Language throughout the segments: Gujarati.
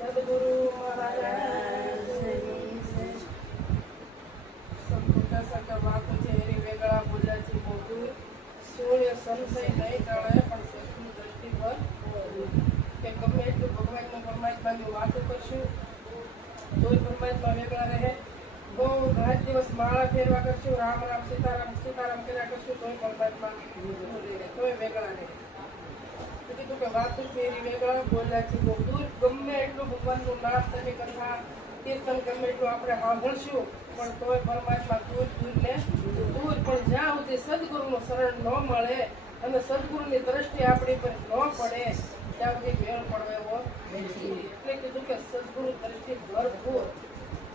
સદગુરુ મહારાજ વાતો છે એની વેગળા બોલાથી મોટું સૂર્ય સંશય નહીં ટાળે પણ સદગુરુ દ્રષ્ટિ પર કે ગમે એટલું ભગવાનનું પરમાત્માની વાતો કરશું તોય પરમાત્મા વેગળા રહે. બહુ રાત દિવસ માળા ફેરવા કરશું, રામ રામ સીતારામ સીતારામ કર્યા કરશું તોય પરમાત્મા તોય વેગળા રહે. કીધું કે વાતું ફેરી વેગળા બોલાથી બહુ દૂર. ગમે એટલું ભગવાનનું નામ તમે કથા કીર્તન ગમે એટલું આપણે સાંભળશું પણ તોય પરમાત્મા દૂર દૂર ને દૂર. પણ જ્યાં સુધી સદગુરુનું શરણ ન મળે અને સદગુરુની દ્રષ્ટિ આપણી પર ન પડે ત્યાં સુધી મેળ પડવો એવો નથી. એટલે કીધું કે સદગુરુ દ્રષ્ટિ ભરપૂર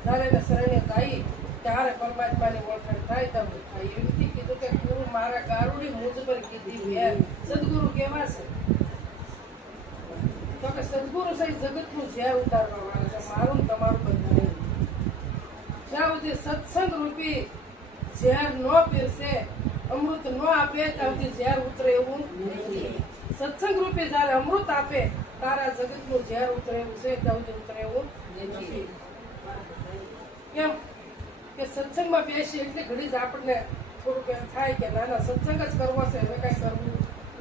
જ્યારે એને શરણે જાય ત્યારે પરમાત્માની ઓળખાણ થાય તબ થાય. એમથી કીધું કે ગુરુ મારા ગારુડી મુજ પર કીધી વેર. સદગુરુ કેવા છે તો કે સદગુરુ સહિત જગતનું ઝેર ઉતારવા વાળા છે. મારું તમારું બંધારણ જ્યાં સુધી સત્સંગ રૂપી ઝેર ન પીરસે અમૃત ન આપે ત્યાં સુધી ઝેર ઉતરે એવું નથી. સત્સંગ રૂપી જયારે અમૃત આપે તારા જગતનું ઝેર ઉતરે એવું છે ત્યાં સુધી ઉતરે એવું નથી. કેમ કે સત્સંગમાં બેસી એટલી ઘડી જ આપણને થોડુંક એમ થાય કે નાના સત્સંગ જ કરવો છે હવે કઈ કરવું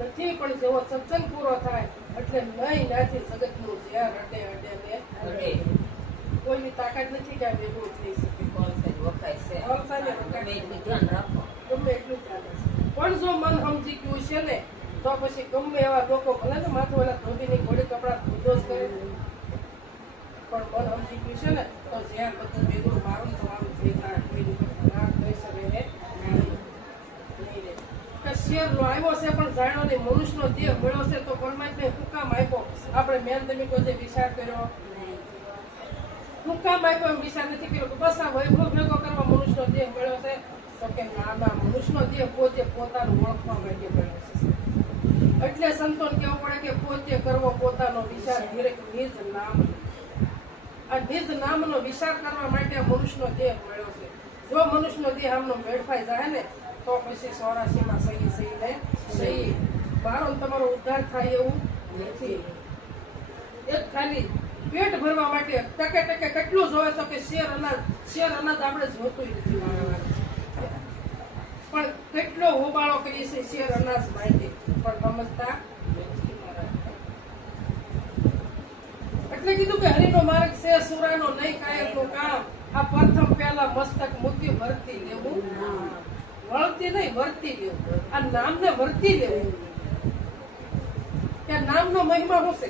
નથી. પણ જેવો સત્સંગ પૂરો થાય એટલે નહીં નાથી જગતનું ઝેર અડે અડે ને અડે. કોઈની તાકાત નથી કે આ ભેગું થઈ શકે. ગમે એટલું ધ્યાન રાખો, ગમે એટલું ધ્યાન રાખો. પણ જો મન સમજી ગયું છે ને તો પછી ગમે એવા લોકો ભલે ને માથું એના ધોબીની ઘોડી કપડા ધોધો જ કરે પણ મન સમજી ગયું છે ને તો ઝેર બધું ભેગું મારું તમારું થઈ જાય. કોઈની ના થઈ શકે નહીં રે. શેરનો આવ્યો છે પણ જાણ્યો નહીં. મનુષ્યનો દેહ મળ્યો છે તો પરમાત્માએ શું કામ આપ્યો? આપણે મેન તમે કોઈ વિચાર કર્યો શું કામ આપ્યો એમ વિચાર નથી કર્યો કે બસ આ વૈભવ ભેગો કરવા મનુષ્યનો દેહ મળ્યો છે? તો કે ના, મનુષ્યનો દેહ પોતે પોતાનું ઓળખવા માટે મળ્યો છે. એટલે સંતોને કેવું પડે કે પોતે કરવો પોતાનો વિચાર નિજ નામ. આ નિજ નામનો વિચાર કરવા માટે મનુષ્યનો દેહ મળ્યો છે. જો મનુષ્યનો દેહ આમનો મેળફાઈ જાય ને તો પછી 84માં સહી સહી ને સહી મારો તમારો ઉદ્ધાર થાય એવું નથી. એક ખાલી પેટ ભરવા માટે ટકે ટકે કેટલું જોવે તો કે શેર અનાજ આપણે જોતું નથી પણ કેટલો હોબાળો કરીએ છીએ શેર અનાજ માટે પણ સમજતા નથી. એટલે કીધું કે હરિનો માર્ગ છે સુરાનો નહીં કાયરનું કામ. આ પ્રથમ પહેલા મસ્તક મૂકી વર્તી લેવું, વળતી નહીં વર્તી લેવું. આ નામને વર્તી લેવું કે નામનો મહિમા શું છે?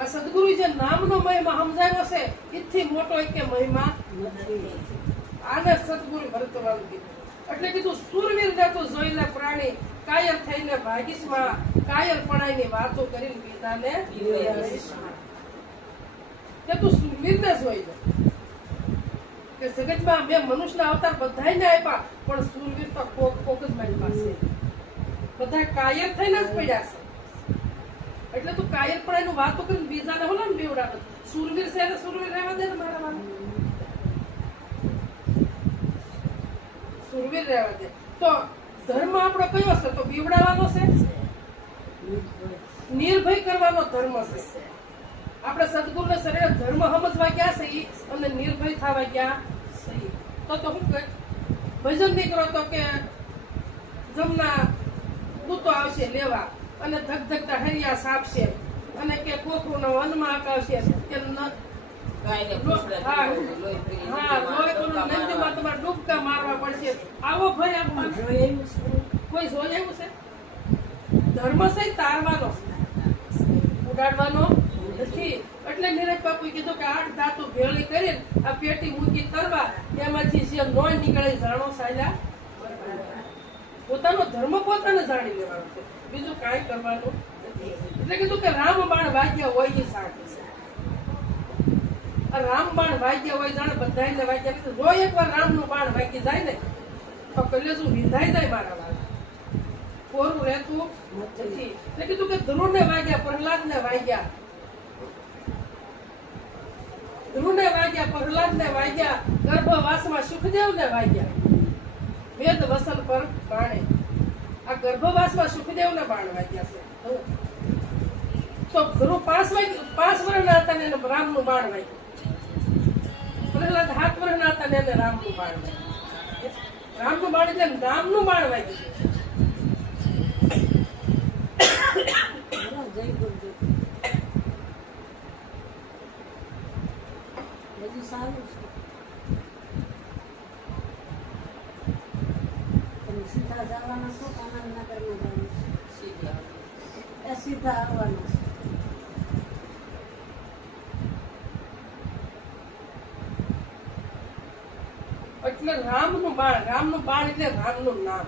આ સદગુરુ જે નામનો મહિમા સમજાવ્યો છે એથી મોટો એક મહિમા નથી. આને સદગુરુ વર્તવાનું કીધું. એટલે કીધું સુરવીર ને તું જોઈ લે પ્રાણી કાયર થઈને ભાગીશમાં કાયર પણાઈની વાતો કરીને બીજાને કે તું સુરવીરને જોઈ લે કે જગતમાં મેં મનુષ્યના અવતાર બધાને આપ્યા પણ સુરવીર તો કોક જ મારી પાસે. બધા કાયર થઈને જ પડ્યા છે. એટલે તું કાયર પણ એનું વાતો કરીને બીજાને હોને બેવડાવે. સુરવીર છે એને સુરવીર રહેવા દે ને મારા વાળા. સુરવીર રહેવા દે. તો ધર્મ આપણો કયો છે? તો બીવડાવવાનો છે, નિર્ભય કરવાનો ધર્મ છે. આપણે સદગુરુને શરીરે ધર્મ સમજવા ગયા છે અને નિર્ભય થવા ગયા છે. તો શું કહે? ભજન નીકળો તો કે જમના દૂતો આવશે લેવા અને ધગધગતા હરિયા સાપશે અને કે કોકરુનો વનમાં અકાવશે કે નદીમાં તમારે ડૂબકા મારવા પડશે. આવો ભય કોઈ જોઈ આવ્યું છે? ધર્મ છે તારવાનો. ઉડાડવાનો નથી. એટલે નિરજ બાપુએ કીધું કે 8 ધાતુ ભેળી કરીને આ પેટી મૂકી તરવા, એમાંથી જે નોય નીકળે જાણો સાયલા. પોતાનો ધર્મ પોતાને જાણી લેવાનો છે, બીજું કાંઈ કરવાનું નથી. એટલે કીધું કે રામબાણ વાગ્યા હોય એ સાચું છે. આ રામબાણ વાગ્યા હોય જાણે બધાને વાગ્યા નથી. જો એકવાર રામનું બાણ વાગી જાય ને તો કલેજું વિંધાઈ જાય મારા વાળા, કોરું રહેતું નથી. એટલે કીધું કે ધ્રુવને વાગ્યા, પ્રહલાદને વાગ્યા, ધ્રુવને વાગ્યા, પ્રહલાદને વાગ્યા, ગર્ભવાસમાં સુખદેવને વાગ્યા. વેદ વસન પર બાણે આ ગર્ભવાસમાં સુખદેવને બાણ વાગ્યા છે. તો ધ્રુવ 5 વર્ષના હતા ને એને રામનું બાણ વાગ્યું. પ્રહલાદ 7 વર્ષના હતા ને એને રામનું બાણ વાગ્યું. રામનું બાણ એટલે નામનું બાણ વાગ્યું. સીધા જવાના છો, આનંદનગરમાં જવાનું છે, સીધા આવવાના છે. એટલે રામનું બાણ એટલે રામનું નામ.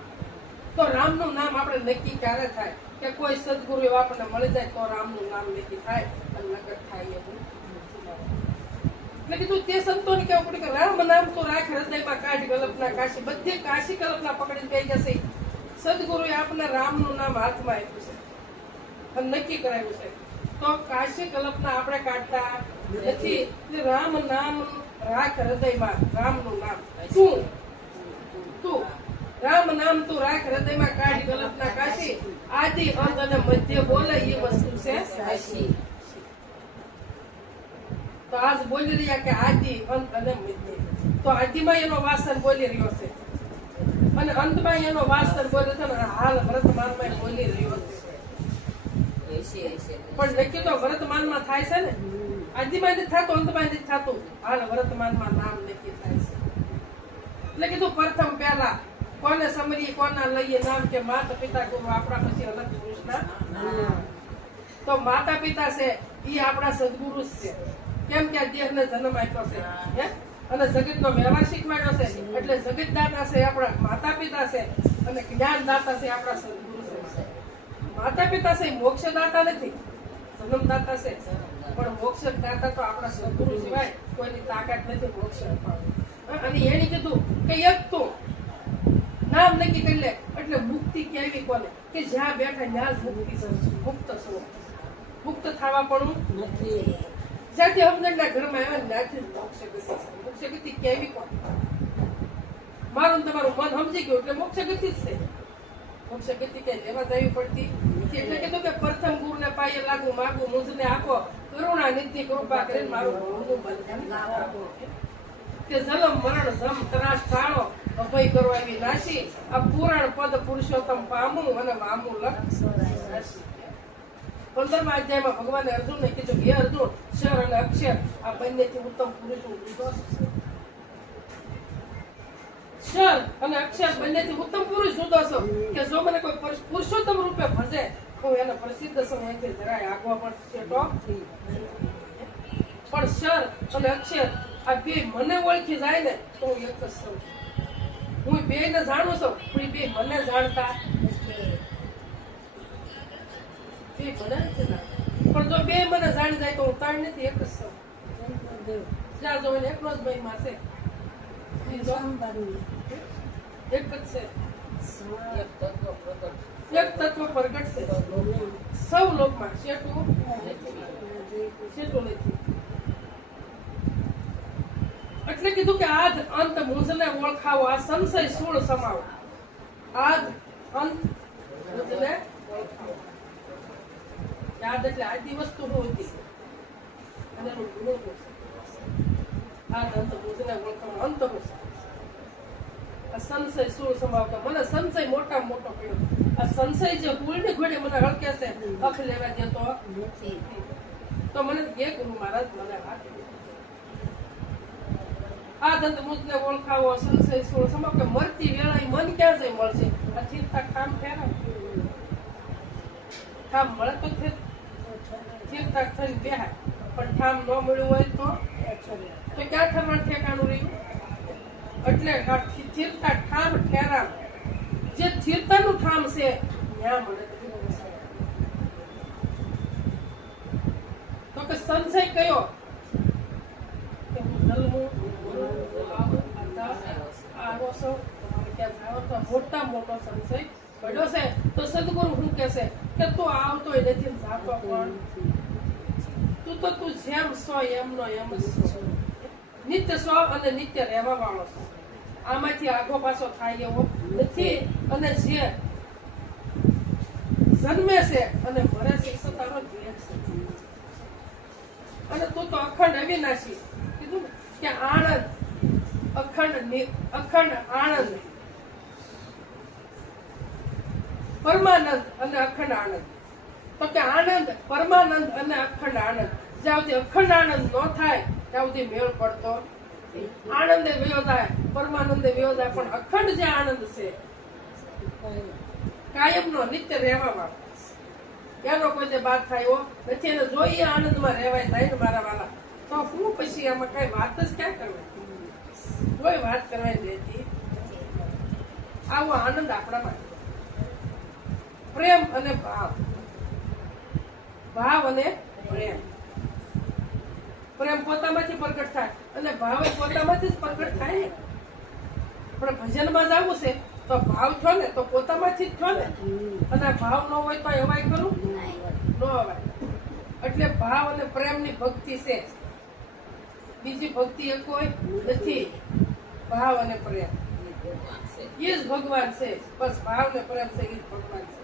તો રામનું નામ આપણે નક્કી ક્યારે થાય કે કોઈ સદગુરુ એવા આપણને મળી જાય તો રામનું નામ નક્કી થાય, અને નકર થાય એવું નથી. એટલે કીધું તે સંતોને કેવું પડ્યું કે રામ નામ તો રાખ હૃદયમાં, કાઢ કલ્પના કાશી, બધી કાશી કલ્પના પકડીને કહી જશે. સદગુરુએ આપણને રામનું નામ હાથમાં આપ્યું છે અને નક્કી કરાવ્યું છે. તો કાશી કલ્પના આપણે કાઢતા નથી. રામ નામ રાખ હૃદયમાં, રામનું નામ તું રામ નામ તું રાખ હૃદયમાં, કાઢ કલ્પના કાશી, આદિ અંત અને મધ્ય બોલે એ વસ્તુ છે સાચી. તો આજ બોલી રહ્યા કે આદિ અંત અને મધ્ય. તો આદિમાં એનો વાસન બોલી રહ્યો છે અને અંતમાં એનો વાસન બોલે છે, અને હાલ વર્તમાનમાં બોલી રહ્યો છે. પણ નક્કી તો વર્તમાનમાં થાય છે ને, આદિમાં નથી થતું, અંતમાં નથી થતું, હાલ વર્તમાનમાં નામ નક્કી થાય છે. એટલે કીધું પ્રથમ પહેલા કોને સમરીએ, કોના લઈએ નામ, કે માતા પિતા ગુરુ આપણા પછી અલગ પુરુષના. તો માતા પિતા છે એ આપણા સદગુરુ છે. કેમ કે આ દેહને જન્મ આપ્યો છે અને જગતનો વ્યવહાર શીખવાડ્યો છે. એટલે જગતદાતા છે આપણા માતા પિતા છે, અને જ્ઞાનદાતા છે આપણા સદગુરુ છે. માતા પિતા છે મોક્ષદાતા નથી, જન્મદાતા છે, પણ મોક્ષદાતા તો આપણા સદગુરુ સિવાય કોઈની તાકાત નથી મોક્ષ અપાવવાની. અને એને કીધું કે એક તું નામ નક્કી કરી લે, એટલે મુક્તિ કેવી કોને કે જ્યાં બેઠા ત્યાં જ મુક્તિ છે. મુક્ત છો, મુક્ત થવા પણ નથી. જ્યાંથી અમદાવાદના ઘરમાં આવ્યા ત્યાંથી મોક્ષ ગતિ. મોક્ષ ગતિ કેવી કોણ? મારું તમારું મન સમજી ગયું એટલે મોક્ષ ગતિ જ છે. મોક્ષ ગતિ કઈ લેવા જવી પડતી નથી. એટલે કીધું કે પ્રથમ ગુરુને પાયે લાગુ, માગું મુજને આપો, કરુણા નિધિ કૃપા કરીને મારું ભવનું બંધન આપો. કે જલમ મરણ જમ ત્રાસ ટાળો, અભય કરો એવી નાશી, આ પુરાણ પદ પુરુષોત્તમ પામું અને વામું લક્ષ. 15મા અધ્યાયમાં ભગવાને અર્જુનને કીધું કે હે અર્જુન, ક્ષર અને અક્ષર આ બંનેથી ઉત્તમ પુરુષ હું લીધો છું. ક્ષર અને અક્ષર બંનેથી ઉત્તમ પુરુષ જુદો છો. કે જો મને કોઈ પુરુષોત્તમ રૂપે ભજે, હું એને પ્રસિદ્ધ સમયથી જરાય આગવા પણ છેટો. પણ ક્ષર અને અક્ષર આ બે મને ઓળખી જાય ને તો હું એક જ છું. હું બે ને જાણું છું, પણ બે મને જાણતા નથી. પણ જો બે મને જાણી જાય તો હું ત્રણ નથી, એક જ છું. જ્યાં જો એકલો જ મહિમા છે, એક જ છે. એક તત્વ પ્રગટ છે સૌ લોકમાં, છેટું નથી. એટલે કીધું કે આદ અંત મુજને ઓળખાવો, આ સંશય સૂળ સમાવો. આદ અંત મુજને ઓળખાવો. યાદ એટલે આદિ વસ્તુ શું હતી અને એનું ગુણ શું છે. આદ અંત મુજને ઓળખાવો, અંત શું છે. આ સંશય સૂળ સમાવતો. મને સંશય મોટા મોટો પડ્યો. આ સંશય જે કુળની ઘોડે મને હળકે છે, અખ લેવા દેતો નથી. તો મને કે ગુરુ મહારાજ મને વાત આ દંત મુજને ઓળખાવો, સંશય સૂળ સમાવ. કે મરતી વેળા મન ક્યાં જઈ મળશે? આ ચિંતા કામ ફેરા કામ મળે તો થીરતા થઈને બેહાય પણ ઠામ ન મળ્યું હોય તો ક્યાં ઠરવાનું ઠેકાણું રહ્યું? એટલે થીરતા ઠામ ઠેરામ, જે થીરતાનું ઠામ છે ત્યાં મળે. તો કે સંશય કયો? કે હું જન્મું, આવો છો, તમારે ક્યાં જાઓ તો મોટા મોટો સંશય પડ્યો છે. તો સદગુરુ શું કહેશે કે તું આવતો નથી, જાતો પણ તું જેમ છો એમનો એમ જ છો. નિત્ય છો અને નિત્ય રહેવા વાળો છો. આમાંથી આગો પાછો થાય એવો નથી. અને જે જન્મે છે અને મરે છે એ તારો ધ્યેય છે. અને તું તો અખંડ અવિનાશી કીધું ને કે આનંદ, અખંડ આનંદ, પરમાનંદ અને અખંડ આનંદ. તો કે આનંદ, પરમાનંદ અને અખંડ આનંદ. જ્યાં સુધી અખંડ આનંદ ન થાય ત્યાં સુધી મેળ પડતો. આનંદે વયો જાય, પરમાનંદે વયો જાય, પણ અખંડ જે આનંદ છે કાયમનો નિત્ય રહેવા વાળો, એનો કોઈ બાદ થાય નથી. એને જોઈએ આનંદમાં રહેવાય થાય ને મારા વાલા, તો હું પછી આમાં કઈ વાત જ ક્યાં કરવાની? કોઈ વાત કરવાની રહેતી. આવો આનંદ આપણામાં, પ્રેમ અને ભાવ, ભાવ અને પ્રેમ. પ્રેમ પોતામાંથી પ્રગટ થાય અને ભાવ પોતામાંથી જ પ્રગટ થાય ને. પણ ભજનમાં જવું છે તો ભાવ થયો ને તો પોતામાંથી જ થયો ને. અને ભાવ ન હોય તો એવાય કરું ન અવાય. એટલે ભાવ અને પ્રેમની ભક્તિ છે, બીજી ભક્તિ એ કોઈ નથી. ભાવ અને પ્રેમ એ જ ભગવાન છે. બસ ભાવ ને પ્રેમ છે એ જ ભગવાન છે.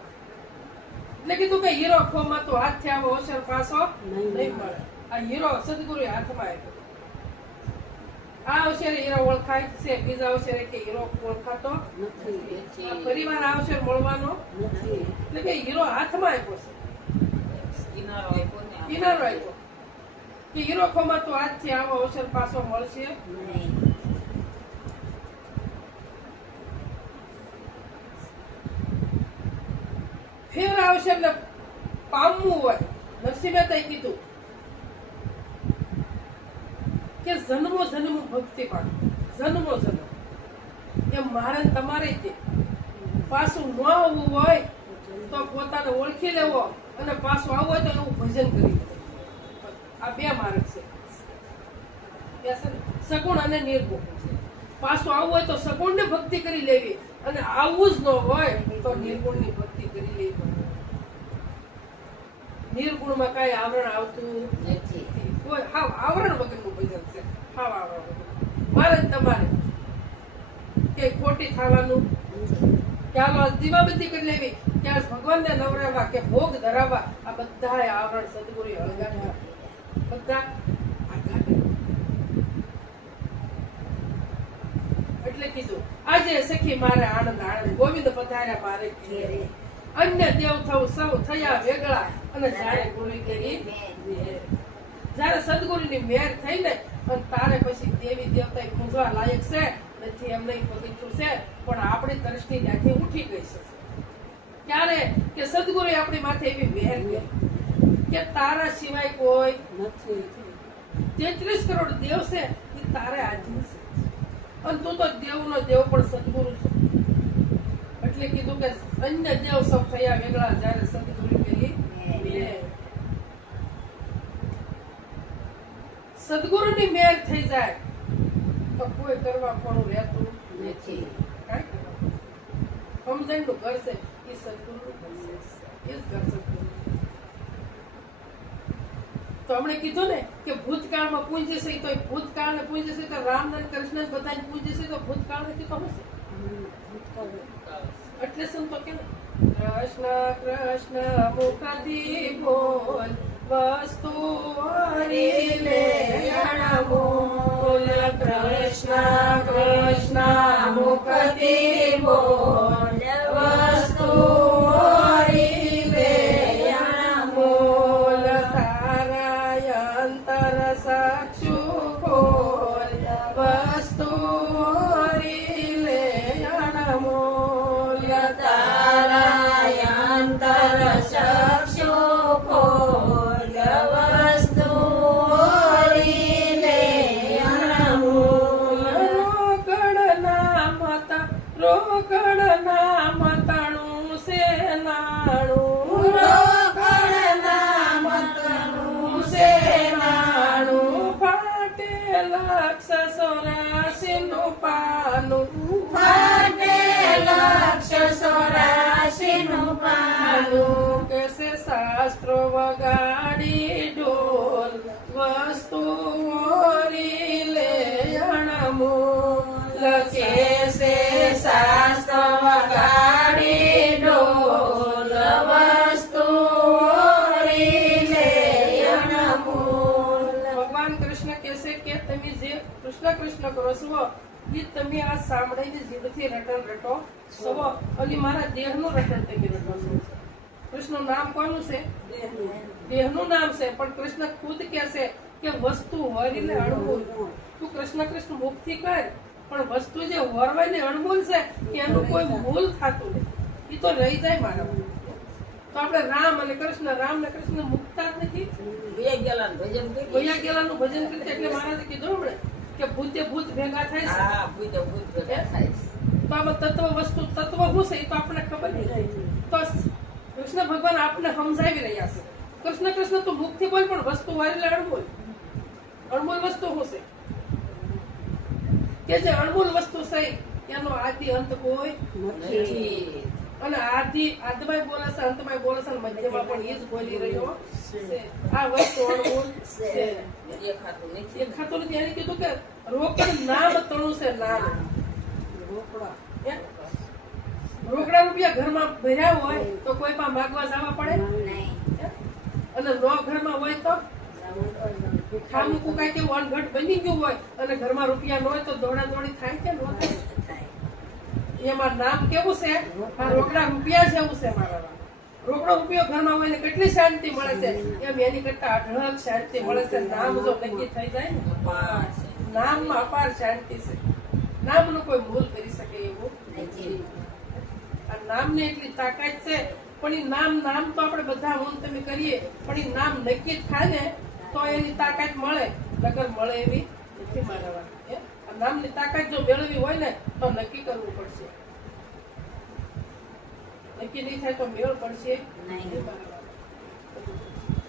એટલે કીધું કે હીરો ખોમાં તો હાથથી આવો અવસર પાછો નહીં મળે. આ હીરો સદગુરુ હાથમાં આપ્યો. આ અવસરે હીરો ઓળખાય છે, બીજા અવસરે કે હીરો ઓળખાતો નથી. પરિવાર આ અવસર મળવાનો નથી. એટલે કે હીરો હાથમાં આપ્યો છે, કિનારો આપ્યો કે હીરો ખોમાં તો હાથથી આવો અવસર પાછો મળશે. ફેર અવસર ને પામવું હોય, નરસિંહ મહેતાએ કીધું કે જન્મો જન્મ ભક્તિ પાડો, જન્મો જન્મ. એમ મારે તમારે તે પાછું ન આવવું હોય તો પોતાને ઓળખી લેવો, અને પાછું આવવું હોય તો એવું ભજન કરી લેવું. આ બે માર્ગ છે, સગુણ અને નિર્ગુણ. પાછું આવવું હોય તો સગુણ ને ભક્તિ કરી લેવી, અને આવવું જ ન હોય તો નિર્ગુણ ની ભક્તિ કરી લેવી. નિર્ગુણ માં કઈ આવરણ આવતું નથી. કોઈ હાવ આવરણ વગરનું ભજન છે. હાવ આવરણ વગર મારે તમારે કે ખોટી થવાનું, ત્યાં દીવાબત્તી કરી લેવી, ત્યાં ભગવાનને નવરાવવા કે ભોગ ધરાવવા, આ બધા આવરણ સદગુરુ હળગાવ્યા. બધા એટલે કીધું આજે સખી મારે આનંદ આનંદ, ગોવિંદ પધાર્યા મારે ઘેરે. અન્ય દેવ થવું સૌ થયા વેગળા, અને જાણે ગુરુ કેરી જયારે સદગુરુની મેર થઈ ને, અને તારે પછી દેવી દેવતા પૂજવા લાયક છે નથી એમ નહીં પગથિયું છે, પણ આપણી દ્રષ્ટિ ત્યાંથી ઉઠી ગઈ છે. ક્યારે કે સદગુરુએ આપણી માથે એવી મેર કરી કે તારા સિવાય કોઈ નથી. 33 કરોડ દેવ છે એ તારે આધીન છે, અને તું તો દેવનો દેવ પણ સદગુરુ છે. એટલે કીધું કે અન્ય દેવ સૌ થયા વેગળા, જયારે સદગુરુ પેલી સદગુરુની મેર થઈ જાય તો કોઈ કરવા પણ રહેતું નથી. સમજણનું ઘર છે એ સદગુરુ, એ જ ઘર સદગુરુ. તો હમણે કીધું ને કે ભૂતકાળમાં પૂજ્ય છે, તો ભૂતકાળ ને પૂજ્ય છે તો રામ ને કૃષ્ણ બધા પૂજ્ય છે, તો ભૂતકાળ નથી તો શું છે? એટલે સંતો કે કૃષ્ણ કૃષ્ણ મુખથી બોલ, વસ્તુ લે બોલ. કૃષ્ણ કૃષ્ણ મુખથી બોલ, વસ્તુ લે બોલ. તારા અંતર સાક્ષુ ખોલ, વસ્તુ લે મોલ. તારા અંતર સાક્ષુ ખોલ, પાનું ફાટે લક્ષ 84નું પાનું. કેસે શાસ્ત્રો વગાડી ઢોલ વસ્તુ લે અણમૂલ કેસે શાસ્ત્ર વગાડી ઢોલ વસ્તુઓ લે અણમૂલ. ભગવાન કૃષ્ણ કહેશે કે તમે જે કૃષ્ણ કૃષ્ણ કરો છો એ તમે આ સાંભળીને જીભથી રટણ રટો છો અને મારા દેહનું રટણ તમે રટો છો. કૃષ્ણનું નામ કોનું છે? દેહનું નામ છે, પણ કૃષ્ણ ખુદ કહેશે કે વસ્તુ વરીને અણમૂલ. તું કૃષ્ણ કૃષ્ણ મુખથી કર, પણ વસ્તુ જે વરવાય અણમૂલ છે એનું કોઈ મૂલ થતું નથી, એ તો રહી જાય મારા. તો આપણે રામ અને કૃષ્ણ મુકતા જ નથી. વૈયા ગયેલાનું ભજન કરી. વૈયા ગયેલાનું ભજન કરતા એટલે મહારાજે કીધું હમણે કે ભૂતે ભૂત ભેગા થાય છે. હા, ભૂતે ભૂત ભેગા થાય છે. તો આમાં તત્વ વસ્તુ તત્વ શું છે એ તો આપણને ખબર નહીં. તો કૃષ્ણ ભગવાન આપણે સમજાવી રહ્યા છે. કૃષ્ણ કૃષ્ણ તું મુખથી બોલ, પણ વસ્તુ વારેલા અણમૂલ. અણમૂલ વસ્તુ શું છે? કે જે અણમૂલ વસ્તુ છે એનો આદિ અંત કોઈ નથી. અને આદમાય બોલે છે, અંતમાય બોલે છે, અને મધ્યમાં પણ એ જ બોલી રહ્યો છે. આ વસ્તુ અણમૂલ છે. દેખાતું નથી. એ ખાતું નથી. એને કીધું કે રોકડ નામ તણું છે. નામ રોકડા રૂપિયા ઘરમાં ભર્યા હોય તો કોઈ પણ માગવા જવા પડે, અને નો ઘરમાં હોય તો ખામુકું કઈ કેવું અણઘટ બની ગયું હોય અને ઘરમાં રૂપિયા ન હોય તો દોડા દોડી થાય કે ન થાય? એમાં નામ કેવું છે? આ રોકડા રૂપિયા જેવું છે મારા. રોકડો રૂપિયો ઘરમાં હોય ને કેટલી શાંતિ મળે છે, એમ એની કરતા અઢળક શાંતિ મળે છે નામ જો નક્કી થઈ જાય ને. નામમાં અપાર શાંતિ છે. નામનું કોઈ ભૂલ કરી શકે એવું નથી. આ નામને એટલી તાકાત છે, પણ એ નામ તો આપણે બધા હું તમે કરીએ, પણ એ નામ નક્કી જ થાય ને તો એની તાકાત મળે, નકર મળે એવી નથી મારા વાત. આ નામની તાકાત જો મેળવવી હોય ને તો નક્કી કરવું પડશે. નક્કી નહીં થાય તો મેળ પડશે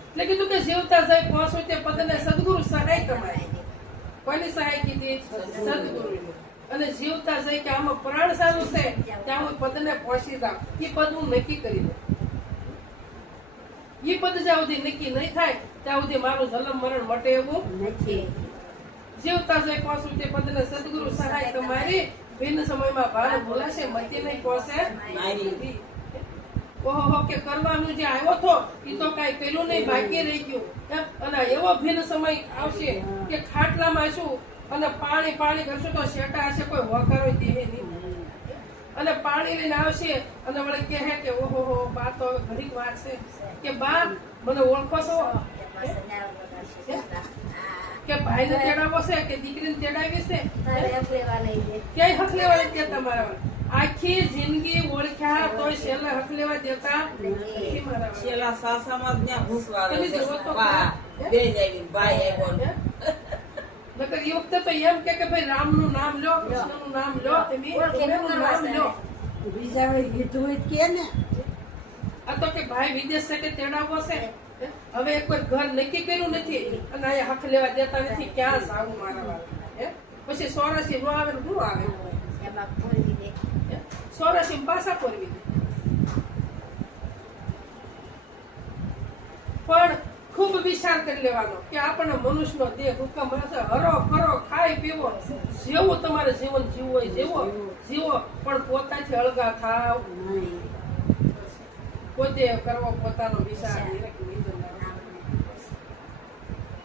એટલે કીધું કે જીવતા જાય પહોંચો તે પદને સદગુરુ સહાય તમારે. કોની સહાય કીધી? સદગુરુની. અને જીવતા જાય કે આમાં પ્રાણ સારું છે ત્યાં હું પદને પહોંચી જાઉં, એ પદ હું નક્કી કરી દઉં. એ પદ જ્યાં સુધી નક્કી નહીં થાય ત્યાં સુધી મારું જન્મ મરણ મટે એવું નથી. જીવતા જાય પહોંચું તે પદને સદગુરુ સહાય તમારી. ભિન્ન સમયમાં ભાન ભૂલાશે, મતી નહીં પહોંચે મારી. ઓહો, કે કરવાનું જે આવ્યો હતો એ તો કઈ પેલું નહીં, બાકી રહી ગયું. અને એવો ભિન્ન સમય આવશે કે ખાટલામાં શું અને પાણી કરશું તો શેટા હશે, કોઈ વકારો દે નહીં. અને પાણી લઈને આવશે અને વળી કહે કે ઓહો બા તો ઘડીક વાર છે કે બા મને ઓળખો છો, કે ભાઈને તેડાવો છે કે દીકરીને તેડાવી છે, ક્યાંય હક લેવા નથી દેતા મારા. આખી જિંદગી ઓળખ્યા તો છેલ્લે હક લેવા દેતા નથી મારા. છેલ્લા સાસામાં જ ત્યાં ઘૂસવા તમે જુઓ તો બેન આવી, ભાઈ આવ્યો. નકર એ વખતે તો એમ કે ભાઈ રામનું નામ લો, કૃષ્ણનું નામ લો, તમે એનું નામ લો. બીજા હોય કીધું હોય કે ને આ તો કે ભાઈ વિદેશ છે કે તેડાવો છે. હવે એક વાર ઘર નક્કી કર્યું નથી અને અહીંયા હક લેવા દેતા નથી, ક્યાં સાવું મારા વાળા. પછી 84 નો આવે ને શું આવે? 84 પાછા પોરવી દે. પણ ખૂબ વિચાર કરી લેવાનો કે આપણને મનુષ્યનો દેહ હુકમ હશે, હરો ફરો ખાઈ પીવો, જેવું તમારે જીવન જીવવું હોય જીવો, પણ પોતાથી અળગા થાવ. પોતે કરવો પોતાનો વિચાર.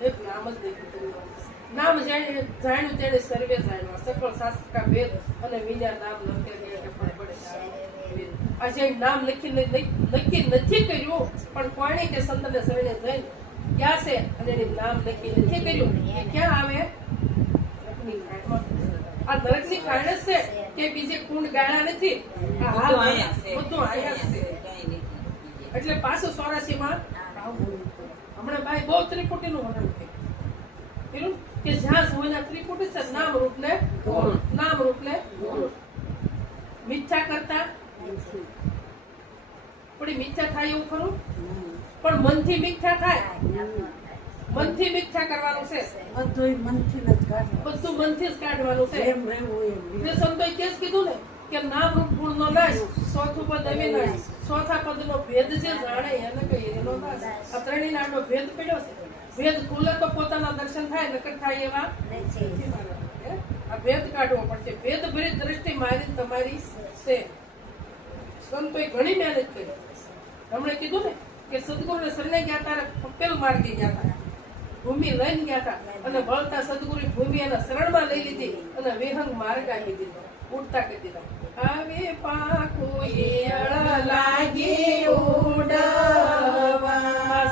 એક નામ જ નહીં. નામ જાણ્યું તેને સર્વે જાણ્યા, સકળ શાસ્ત્ર ભેદ અને વિના નામ પડે. આ જે નામ નક્કી નથી કર્યું, પણ કોણે કે સંતને સર્વે જઈને ક્યાં છે અને એનું નામ નક્કી નથી કર્યું, એ ક્યાં આવે? આ નરકની કારણે છે કે બીજે કુંડ ગાળા નથી. આ હાલ બધું આયા છે. એટલે પાછું 84 માં હમણાં ભાઈ બહુ ત્રિપુટીનું વર્ણન થયું કે જ્યાં જોઈના ત્રિપુટી છે, નામ રૂપ ને ગુણ, નામ રૂપ ને ગુણ. મિથ્યા કરતા પણ મિથ્યા થાય એવું ખરું? પણ મનથી મિથ્યા થાય. મનથી મિથ્યા કરવાનું છે, બધુંય મનથી જ કાઢવાનું. બધું મનથી જ કાઢવાનું છે. જેમ રહેવું એમ. એટલે સંતોએ તે જ કીધું ને કે નામ રૂપ ગુણ નો નાશ, ચોથું પદ અવિનાશ, ચોથા પદ નો ભેદ જે જાણે એને કહીએ એનો નાશ. આ ત્રણેયનો આનો ભેદ પડ્યો છે. ભેદ ખુલે તો પોતાના દર્શન થાય, નકર થાય એવા નથી મારા. આ ભેદ કાઢવો પડશે. ભેદ ભરી દ્રષ્ટિ મારી તમારી છે. સંતોએ ઘણી મહેનત કરી. હમણે કીધું ને કે સદગુરુને શરણે ગયા તારે પેલ માર્ગે ગયા હતા, ભૂમિ લઈને ગયા હતા, અને વળતા સદગુરુ ભૂમિ એના શરણમાં લઈ લીધી અને વિહંગ માર્ગ આપી દીધો, ઉડતા કરી દીધા. હવે પાખું ઈયળ લાગી ઉડવા,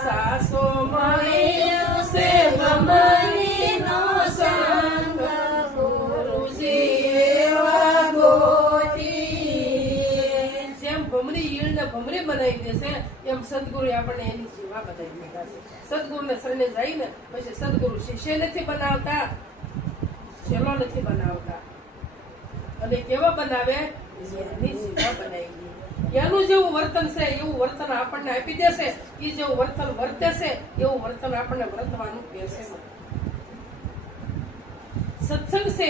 સાસો મળ્યો છે ગમનીનો સંગ, ગુરુજી એવા ગોતી. જેમ ભમરી ઈયળને ભમરી બનાવી દેશે એમ સદગુરુ આપણને એની સેવા બતાવી દીધા છે. સદગુરુને શરણે જઈને પછી સદગુરુ શિષ્ય નથી બનાવતા, ચેલો નથી બનાવતા. અને કેવા બનાવે? એની સેવા બનાવી. એનું જેવું વર્તન છે એવું વર્તન આપણને આપી દેશે. એ જેવું વર્તન વર્તે છે એવું વર્તન આપણને વર્તવાનું કહેશે. સત્સંગ છે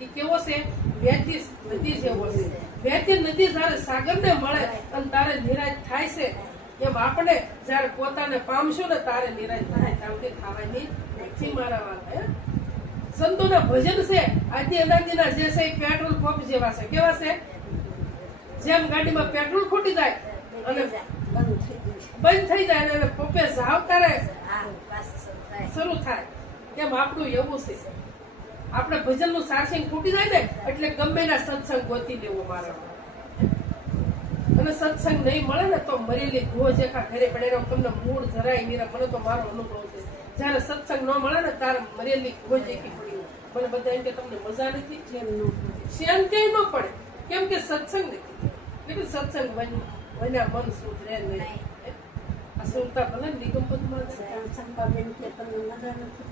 એ કેવો છે? વહેતી નદી જેવો છે. વહેતી નદી જયારે સાગરને મળે અને તારે નિરાશ થાય છે, એમ આપણે જયારે પોતાને પામશું ને તારે નિરાશ થાય. ત્યાંથી ખાવાની નથી મારા વાળા. સંતોના ભજન છે આદિ અનાદિના જે છે એ પેટ્રોલ પંપ જેવા છે. કેવા છે? જેમ ગાડીમાં પેટ્રોલ ખૂટી જાય અને બંધ થઈ જાય અને પંપે જાવ તારે શરૂ થાય, એમ આપણું એવું છે. આપણે ભજનનું સારસિંગ ખૂટી જાય ને એટલે ગમે ના સત્સંગ ગોતી લેવો મારા. અને સત્સંગ નહીં મળે ને તો મરેલી ગોજ એકા ઘરે પડે તમને મૂળ જરાય નહીં. મને તો મારો અનુભવ છે. જયારે સત્સંગ ન મળે ને તારે મરેલી ગોજ એકી પડી. મને બધા એમ કે તમને મજા નથી, શેન કે ન પડે, કેમ કે સત્સંગ નથી. એટલે સત્સંગ વન્યા મન સુધરે નહીં. આ સુરતા ભલે નિગમ પદમાં છે. શંકાબેન કે તમને મજા નથી.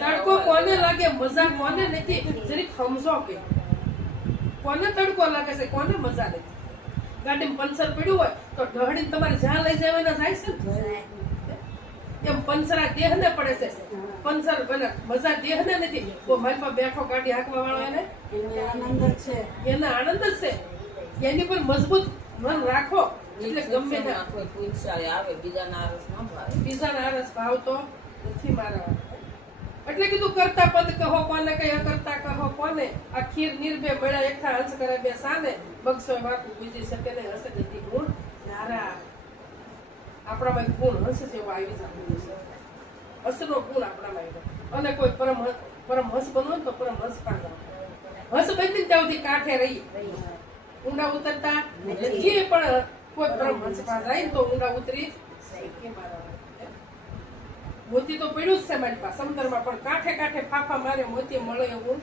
તડકો કોને લાગે, મજા કોને નથી, જરીક સમજો કે કોને તડકો લાગે છે, કોને મજા નથી. ગાડીમાં પંચર પડ્યું હોય તો ઢહડીને તમારે જ્યાં લઈ જવાના જાય છે ને, એમ પંચરા દેહ ને પડે છે. પંચર મજા દેહ ને નથી. મારી પાસે બેઠો ગાડી હાંકવા વાળો એને આનંદ છે, એને આનંદ જ છે. એની પર મજબૂત મન રાખો એટલે ગમે ના કોઈ પૂછાય આવે, બીજાના આરસ ન ભાવે. બીજાના આરસ ભાવતો નથી મારા. એટલે કીધું કરતા પદ કહો કોને, કઈ અકર્તા કહો કોને. આ ખીર નિર્ભે મળ્યા એકઠા હંસ કરે બે સાને, બગસો વાકું ગુજી શકે ને હશે નથી ગુણ ધારા. આપણામાં ગુણ હંસ જેવો આવી જાય, હંસનો ગુણ આપણામાં આવ્યો. અને કોઈ પરમ હંસ બનવો ને તો પરમ હંસ પાડવા. હંસ બની ત્યાં સુધી કાંઠે રહી, ઊંડા ઉતરતા નથી. પણ કોઈ પરમ હંસ પાડ જાય ને તો ઊંડા ઉતરી મારા. મોતી તો પડ્યું જ છે મારી પાસે સમુદ્રમાં, પણ કાંઠે કાંઠે ફાફા મારે મોતી મળે એવું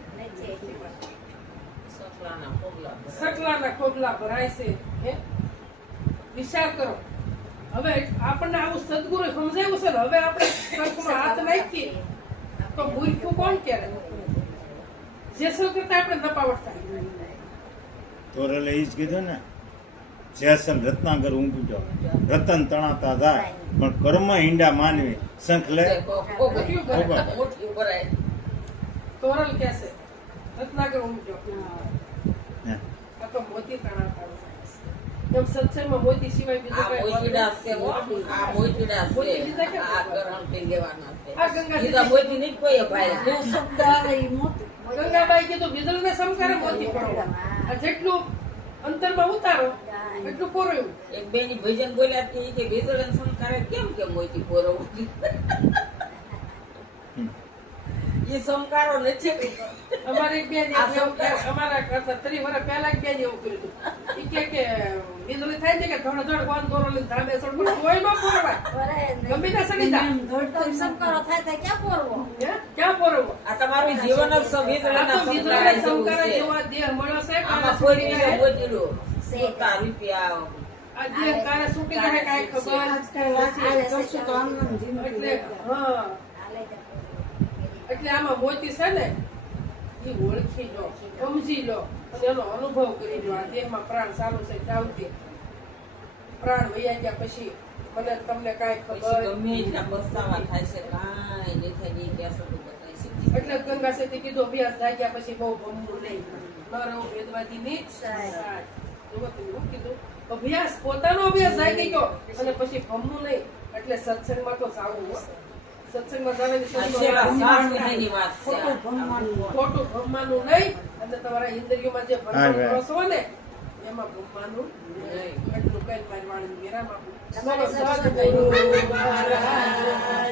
સકલાના ખોબલા ભરાય છે. વિચાર કરો. હવે આપણને આવું સદગુરુ સમજાયું છે ને, હવે આપણે શંખમાં હાથ નાખીએ તો મૂર્ખ્યું કોણ ક્યારે? જેસલ કરતા આપણે નપાવટ થાય. તોરલે ઈ જ કીધું ને, જેસલ રત્નાગર ઊંઘું જાવ, રતન તણાતા જાય, પણ કર્મ ઈંડા માનવી શંખ લે. મોટી ભરાય. તોરલ કે છે રત્નાગર ઊંઘજો, આ તો મોતી તણાતા. એમ સત્સંગમાં મોતી સિવાય બીજું આ કઈ મોતીડા છે, આ મોતીડા મોતી છે, લીધા કે આ ગરમ થઈ લેવાના છે. આ ગંગા બીજા મોતી નહીં કોઈ ભાઈ. જે શબ્દ આવે એ મોતી. ગંગાબાઈ કીધું વીજળીને સમકારે મોતી પડો. આ જેટલું અંતરમાં ઉતારો એટલું પોરવ્યું. એક બેની ભજન બોલ્યા કે વિદળન સંસ્કારે કેમ મોતી પોરવું? એ સંસ્કારો નથી. અમારી બેન અમારા કરતા 30 વર્ષ પહેલા એક બેન એવું કર્યું હતું. ઈ કે વીજળી થાય છે કે ધડ વાન દોરો લઈને ધાબે સડકો કોઈ ન પોરવાય, ગમે ના સડી જાય. એમ ધડકન સંકારો થાય તો ક્યાં પોરવો? હે? ક્યાં પોરવો? આ તમારું જીવન જ આ તો વીજળીના સંસ્કારે જેવો દેહ મળ્યો છે. આમાં કોઈ મોતીડું 70 રૂપિયા. આ દેહ કારે છૂટી જાય કાંઈ ખબર આજકાલ વાંચી કરશું તો આનંદ એટલે જિંદગી. હા, એટલે આમાં મોતી છે ને એ ઓળખી લો, સમજી લો અને એનો અનુભવ કરી લો. આ દેહમાં પ્રાણ ચાલુ છે ત્યાંથી પ્રાણ વૈયા ગયા પછી મને તમને કાંઈ પછી ખબર ગમે એટલા પસ્તાવા થાય છે કાંઈ નહીં થાય નહીં ત્યાં સુધી બતાવી શકીએ. એટલે ગંગા સેતી કીધું અભ્યાસ થઈ ગયા પછી બહુ ભમવું નહીં ન રહું ભેદવાદીની સાથ. જુઓ તમે શું કીધું અભ્યાસ પોતાનો અભ્યાસ થઈ ગયો અને પછી ભમવું નહીં એટલે સત્સંગમાં તો જાવું હો. સત્સંગમાં જાવેલી આ શબ્દો છેલ્લા વાત 7 મહિનાની વાત છે ખોટું આ. ભણવાનું. ખોટું ભમવાનું નહીં અને તમારા ઇન્દ્રિયોમાં જે હા, ભણવાનું ભાઈ. કરો છો ને એમાં ભમવાનું નહીં. એટલું કઈ મારી વાણીને વિરામ આપું. તમારે સદગુરુ મહારાજ